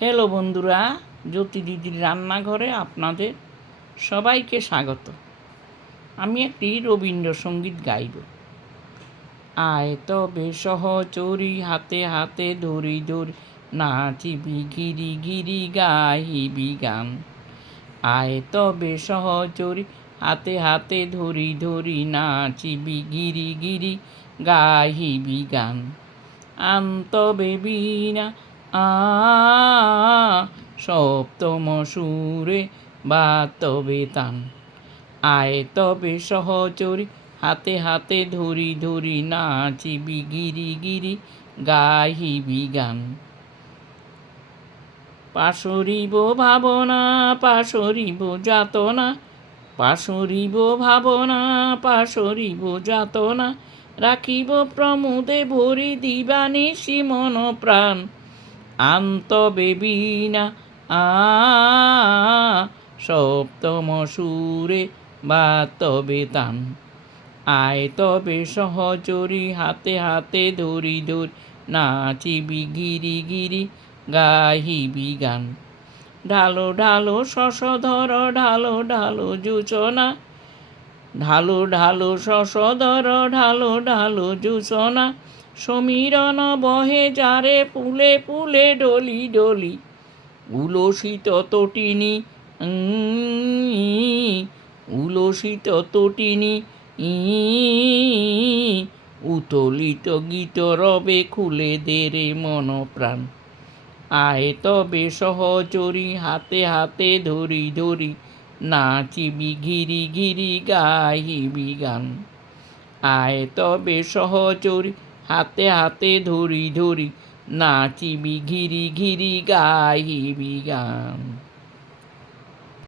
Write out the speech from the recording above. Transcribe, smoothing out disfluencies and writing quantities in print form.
Hello বন্ধুরা, জ্যোতি দিদির রান্নাঘরে আপনাদের সবাইকে স্বাগত। আমি একটি রবীন্দ্রসঙ্গীত গাইব। আয় তবে সহচরী, হাতে হাতে ধরি ধরি, নাচিবি গিরি গিরি গাহিবি গান। আয় তবে সহচরী, হাতে হাতে ধরি ধরি, নাচিবি গিরি গিরি গাহিবি গান। আন্তবে বীণা সপ্তম সুরে বাতবে তান। আয় তবে সহচরী, হাতে হাতে ধরি ধরি, নাচিবি গিরি গিরি গাহিবি গান। পাশরিব ভাবনা, পাশরিব যাতনা, পাশরিব ভাবনা, পাশরিব যাতনা, রাখিব প্রমোদে ভরি দিবানিশি মন প্রাণ। আন্তবে বীণা সপ্তম সুরে বাতবে তান। আয় তবে সহচরী, হাতে হাতে ধরি ধরি, নাচিবি গিরি গিরি গাহিবি গান। ঢালো ঢালো শশধর, ঢালো ঢালো জোছনা, ঢালো ঢালো শশধর, ঢালো ঢালো জোছনা, সমীরণ বহে যারে ফুলে ফুলে ডলি ডলি। উলসিত তটিনী, উলসিত তটিনী, উতলিত গীত রবে, খুলে দে রে মন প্রাণ। আয় তবে সহচরী, হাতে হাতে ধরি ধরি, নাচিবি গিরি গিরি গাহিবি গান। আয় তবে সহচরী, হাতে হাতে ধরি ধরি, নাচিবি গিরি গিরি গাহিবি গান।